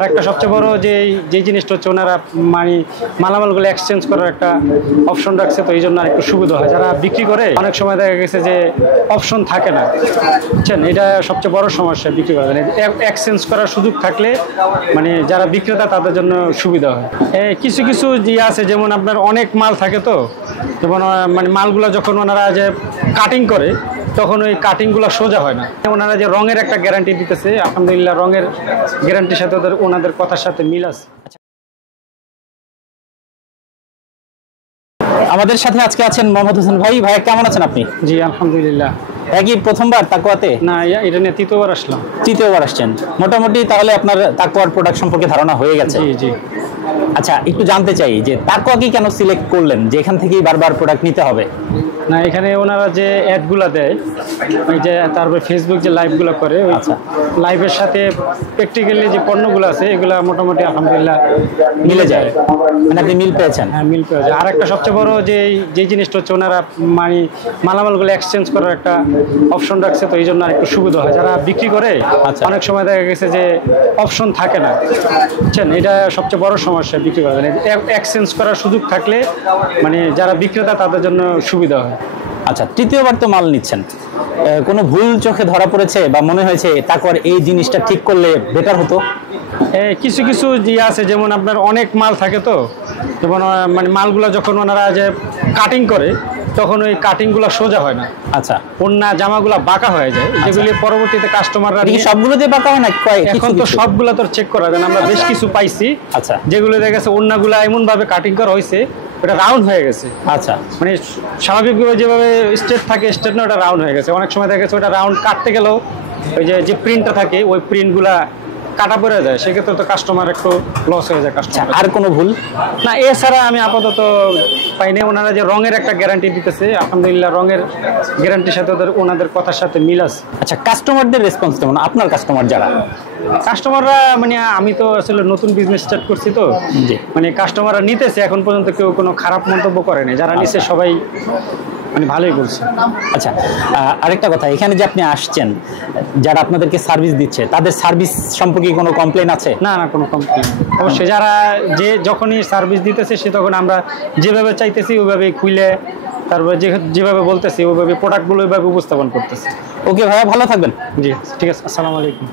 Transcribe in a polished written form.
আরেকটা সবচেয়ে বড় যে জিনিসটা হচ্ছে ওনারা মানে মালামালগুলো এক্সচেঞ্জ করার একটা অপশন রাখছে, তো এই জন্য একটু সুবিধা হয়। যারা বিক্রি করে অনেক সময় দেখা গেছে যে অপশন থাকে না, বুঝছেন, এটা সবচেয়ে বড় সমস্যা বিক্রি করার জন্য। এক্সচেঞ্জ করার সুযোগ থাকলে মানে যারা বিক্রেতা তাদের জন্য সুবিধা হয়। কিছু কিছু যে আছে, যেমন আপনার অনেক মাল থাকে, তো যেমন মানে মালগুলো যখন ওনারা যে কাটিং করে তখন ওই কাটিংগুলো সোজা হয় না। ওনারা যে রঙের একটা গ্যারান্টি দিতেছে, আলহামদুলিল্লাহ রঙের গ্যারান্টির সাথে ওনাদের কথার সাথে মিল আছে। আমাদের সাথে আজকে আছেন মোহাম্মদ হোসেন ভাই। ভাই কেমন আছেন আপনি? জি আলহামদুলিল্লাহ। একই প্রথমবার তাকওয়াতে? না, এটা নিয়ে তৃতীয়বার আসলাম। তৃতীয়বার আসছেন। মোটামুটি তাহলে আপনার তাকওয়ার প্রোডাক্ট সম্পর্কে ধারণা হয়ে গেছে। জি জি। আচ্ছা, একটু জানতে চাই যে তাকওয়া কি কেন সিলেক্ট করলেন যে এখান থেকেই বারবার প্রোডাক্ট নিতে হবে? না, এখানে ওনারা যে অ্যাডগুলো দেয়, ওই যে তারপরে ফেসবুক যে লাইভগুলো করে, ওই লাইভের সাথে প্র্যাকটিক্যালি যে পণ্যগুলো আছে এগুলো মোটামুটি আলহামদুলিল্লাহ মিলে যায়। মানে আপনি মিল পেয়েছেন? হ্যাঁ, মিল পেয়েছে। আর একটা সবচেয়ে বড় যে জিনিসটা হচ্ছে ওনারা মানে মালামালগুলো এক্সচেঞ্জ করার একটা অপশন রাখছে, তো এই জন্য একটু সুবিধা হয়। যারা বিক্রি করে অনেক সময় দেখা গেছে যে অপশন থাকে না, বুঝছেন, এটা সবচেয়ে বড় সমস্যা বিক্রি করার জন্য। এক্সচেঞ্জ করার সুযোগ থাকলে মানে যারা বিক্রেতা তাদের জন্য সুবিধা হয়। আচ্ছা, তৃতীয়বার তো মাল নিচ্ছেন, কোনো ভুল চোখে ধরা পড়েছে বা মনে হয়েছে তাকওয়ার এই জিনিসটা ঠিক করলে বেটার হতো? কিছু কিছু যে আছে, যেমন আপনার অনেক মাল থাকে, তো যেমন মানে মালগুলো যখন ওনারা যে কাটিং করে তখন ওই কাটিংগুলো সোজা হয় না। আচ্ছা, ওন্না জামাগুলো বাঁকা হয়ে যায়, যেগুলি পরবর্তীতে কাস্টমাররা সবগুলো দিয়ে বাঁকা হয় না? এখন তো সবগুলো তো চেক করা যায় না। আমরা বেশ কিছু পাইছি, আচ্ছা, যেগুলো দেখা গেছে ওন্নাগুলো এমন ভাবে কাটিং করা হয়েছে ওটা রাউন্ড হয়ে গেছে। আচ্ছা, মানে স্বাভাবিকভাবে যেভাবে স্ট্রেট থাকে স্ট্রেট না, ওটা রাউন্ড হয়ে গেছে। অনেক সময় দেখা গেছে ওটা রাউন্ড কাটতে গেলেও ওই যে প্রিন্টটা থাকে ওই প্রিন্টগুলা কাটা পড়ে যায়, সেক্ষেত্রে তো কাস্টমার একটু লস হয়ে যায় কাস্টমার। আর কোনো ভুল না, এছাড়া আমি আপাতত পাইনি। ওনারা যে রঙের একটা গ্যারান্টি দিতেছে, আলহামদুলিল্লাহ রঙের গ্যারান্টির সাথে ওনাদের কথার সাথে মিল আছে। আচ্ছা, কাস্টমারদের রেসপন্স কেমন? আপনার কাস্টমার যারা কাস্টমাররা মানে আমি তো আসলে নতুন বিজনেস স্টার্ট করছি, তো মানে কাস্টমাররা নিতেছে, এখন পর্যন্ত কেউ কোনো খারাপ মন্তব্য করে নাই। যারা নিচ্ছে সবাই মানে ভালোই বলছে। আচ্ছা, আরেকটা কথা, এখানে যে আপনি আসছেন, যারা আপনাদেরকে সার্ভিস দিচ্ছে তাদের সার্ভিস সম্পর্কে কোনো কমপ্লেন আছে? না না, কোনো কমপ্লেন। অবশ্যই যারা যখনই সার্ভিস দিতেছে সে তখন আমরা যেভাবে চাইতেছি ওইভাবেই খুলে, তারপরে যেভাবে বলতেছি ওইভাবে প্রোডাক্টগুলো ওইভাবে উপস্থাপন করতেছি। ওকে ভাইয়া, ভালো থাকবেন। জি ঠিক আছে, আসসালামু আলাইকুম।